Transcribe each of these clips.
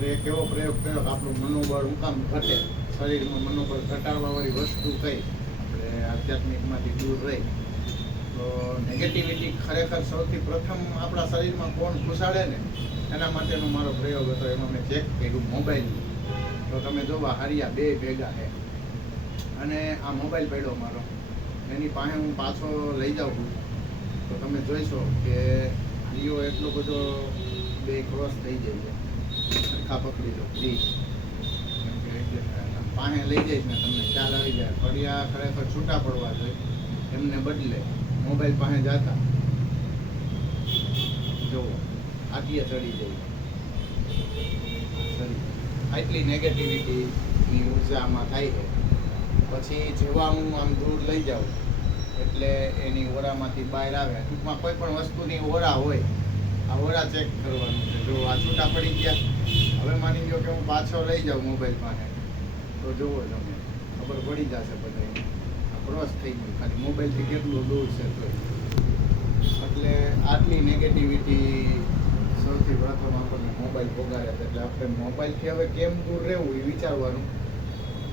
કેવો પ્રયોગ કર્યો કે આપણું મનોબળ ઉકામ ઘટે, શરીરમાં મનોબળ ઘટાડવાવાળી વસ્તુ કઈ આપણે આધ્યાત્મિકમાંથી દૂર રહી. તો નેગેટિવિટી ખરેખર સૌથી પ્રથમ આપણા શરીરમાં કોણ ઘુસાડે ને એના માટેનો મારો પ્રયોગ હતો. એમાં મેં ચેક કર્યું મોબાઈલ. તો તમે જોવા હારિયા બે ભેગા છે અને આ મોબાઈલ પડ્યો મારો, એની પાસે હું પાછો લઈ જાઉં છું તો તમે જોઈશો કે હારિયો એટલો બધો બે ક્રોસ થઈ જાય છે. સરખા પકડી લો પ્લીઝ, કેમ કે પાસે લઈ જઈશ ને તમને ખ્યાલ આવી જાય. ફળિયા ખરેખર છૂટા પડવા જોઈએ, એમને બદલે મોબાઈલ પાસે જતા જુઓ આટલી ચડી જાય. આટલી નેગેટિવિટીની ઉર્જા આમાં થાય છે. પછી જેવા હું આમ દૂર લઈ જાઉં એટલે એની ઓરામાંથી બહાર આવે. ટૂંકમાં કોઈ પણ વસ્તુની ઓરા હોય, આ ઓરા ચેક કરવાનું છે. જો આ છૂટા પડી ગયા, હવે માની લો કે હું પાછો લઈ જાઉં મોબાઈલ પાસે તો જુઓ તમે ખબર પડી જશે બધાને આ ક્રોસ થઈ ગયું. ખાલી મોબાઈલથી કેટલું દૂર છે તો એટલે આટલી નેગેટિવિટી સૌથી પ્રથમ આપણને મોબાઈલ પોગાડે છે. એટલે આપણે મોબાઈલથી હવે કેમ દૂર રહેવું એ વિચારવાનું.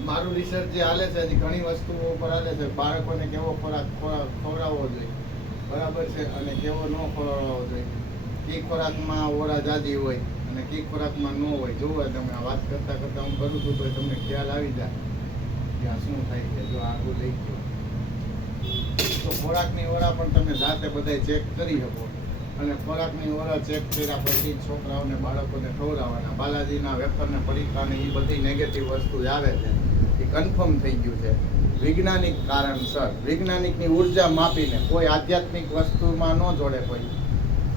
મારું રિસર્ચ જે હાલે છે હજી ઘણી વસ્તુઓ ઉપર હાલે છે. બાળકોને કેવો ખોરાક ખવડાવવો જોઈએ બરાબર છે અને કેવો ન ખવડાવવો જોઈએ. કી ખોરાકમાં ઓરા જાજી હોય અને કી ખોરાકમાં ન હોય. જોવો તમે આ વાત કરતાં કરતાં હું કરું છું તો તમને ખ્યાલ આવી જાય કે આ શું થાય છે. જો આગળ લઈ ગયો તો ખોરાકની ઓરા પણ તમે જાતે બધાય ચેક કરી શકો અને ખોરાકની ઓરા ચેક કર્યા પછી છોકરાઓને બાળકોને ખવડાવવાના. બાલાજીના વેફરને પડીકાને એ બધી નેગેટિવ વસ્તુ આવે છે એ કન્ફર્મ થઈ ગયું છે વૈજ્ઞાનિક કારણસર. વૈજ્ઞાનિકની ઉર્જા માપીને કોઈ આધ્યાત્મિક વસ્તુમાં ન જોડે કોઈ.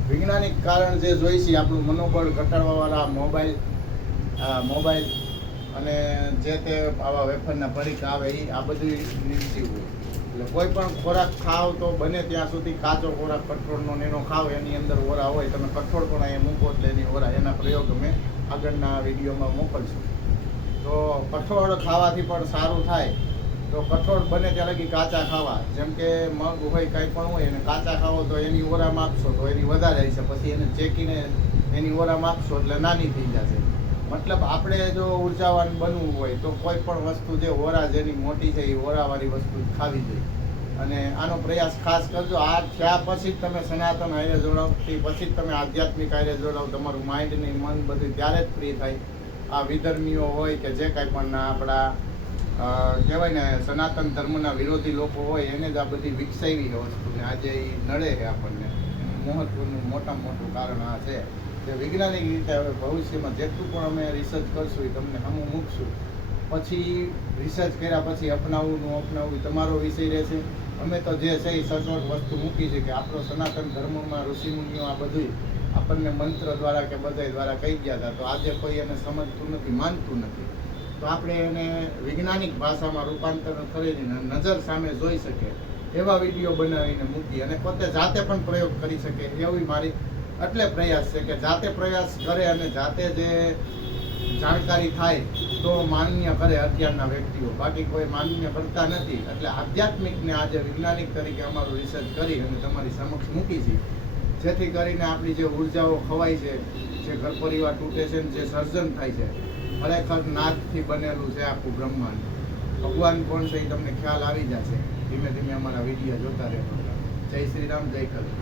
વૈજ્ઞાનિક કારણ જે જોઈશે આપણું મનોબળ ઘટાડવાવાળા મોબાઈલ અને જે તે આવા વેફરના પડીકા આવે એ આ બધી નિશ્ચિત હોય. એટલે કોઈ પણ ખોરાક ખાવ તો બને ત્યાં સુધી કાચો ખોરાક કઠોળનો એનો ખાવ એની અંદર ઓરા હોય. તમે કઠોળ પણ અહીંયા મૂકો એટલે એની ઓરા. એના પ્રયોગ અમે આગળના વિડીયોમાં મોકલશું. તો કઠોળ ખાવાથી પણ સારું થાય તો કઠોળ બને ત્યાં લગી કાચા ખાવા. જેમ કે મગ હોય કાંઈ પણ હોય અને કાચા ખાવો તો એની ઓરા માપશો તો એની વધારે હશે. પછી એને ચેકીને એની ઓરા માપશો એટલે નાની થઈ જશે. મતલબ આપણે જો ઉર્જાવાન બનવું હોય તો કોઈ પણ વસ્તુ જે ઓરા જેની મોટી છે એ ઓરાવાળી વસ્તુ ખાવી જોઈએ. અને આનો પ્રયાસ ખાસ કરજો. આ થયા પછી જ તમે સનાતન હારે જોડાવ, પછી જ તમે આધ્યાત્મિક હારે જોડાવ. તમારું માઇન્ડની મન બધું ત્યારે જ ફ્રી થાય. આ વિધર્મીઓ હોય કે જે કાંઈ પણ આપણા કહેવાય ને સનાતન ધર્મના વિરોધી લોકો હોય એને જ આ બધી વિકસાવી છે વસ્તુને. આજે એ નડે છે આપણને. મહત્વનું મોટામાં મોટું કારણ આ છે કે વૈજ્ઞાનિક રીતે હવે ભવિષ્યમાં જેટલું પણ અમે રિસર્ચ કરશું એ તમને હમું મૂકશું. પછી રિસર્ચ કર્યા પછી અપનાવવું તમારો વિષય રહેશે. અમે તો જે છે એ સચોટ વસ્તુ મૂકી છે કે આપણો સનાતન ધર્મમાં ઋષિમુનિઓ આ બધું આપણને મંત્ર દ્વારા કે બધા દ્વારા કહી ગયા હતા. તો આજે કોઈ એને સમજતું નથી, માનતું નથી. તો આપણે એને વૈજ્ઞાનિક ભાષામાં રૂપાંતર કરીને નજર સામે જોઈ શકે એવા વિડીયો બનાવીને મૂકી અને પોતે જાતે પણ પ્રયોગ કરી શકે એવી મારી એટલે પ્રયાસ છે કે જાતે પ્રયાસ કરે અને જાતે જે જાણકારી થાય તો માન્ય કરે અત્યારના વ્યક્તિઓ. બાકી કોઈ માન્ય કરતા નથી. એટલે આધ્યાત્મિકને આજે વૈજ્ઞાનિક તરીકે અમારું રિસર્ચ કરી અને તમારી સમક્ષ મૂકી છે જેથી કરીને આપણી જે ઉર્જાઓ ખવાય છે, જે ઘર પરિવાર તૂટે છે, જે સર્જન થાય છે ખરેખર નાદથી બનેલું છે આખું બ્રહ્માંડ. ભગવાન કોણ છે એ તમને ખ્યાલ આવી જશે ધીમે ધીમે અમારા વિડીયો જોતા રહેજો. જય શ્રી રામ, જય કૃષ્ણ.